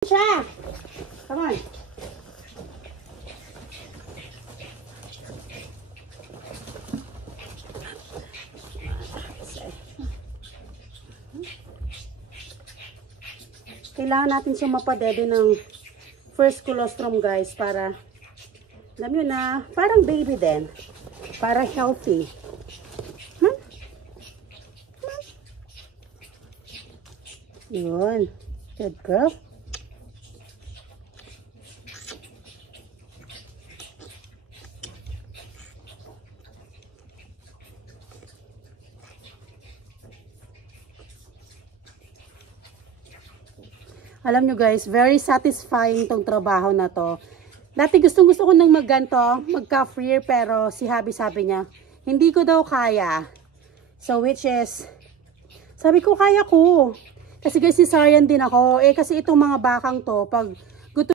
Siya. Come on. Kailangan natin siya mapadede ng first colostrum, guys, para alam nyo na, parang baby din. Para healthy. Yun. Good girl. Alam nyo guys, very satisfying tong trabaho na to. Dati gusto ko nang magganto, mag-calf rear, pero si Habi sabi niya, hindi ko daw kaya. So which is, sabi ko kaya ko. Kasi guys, cesarean din ako. Kasi itong mga bakang to, pag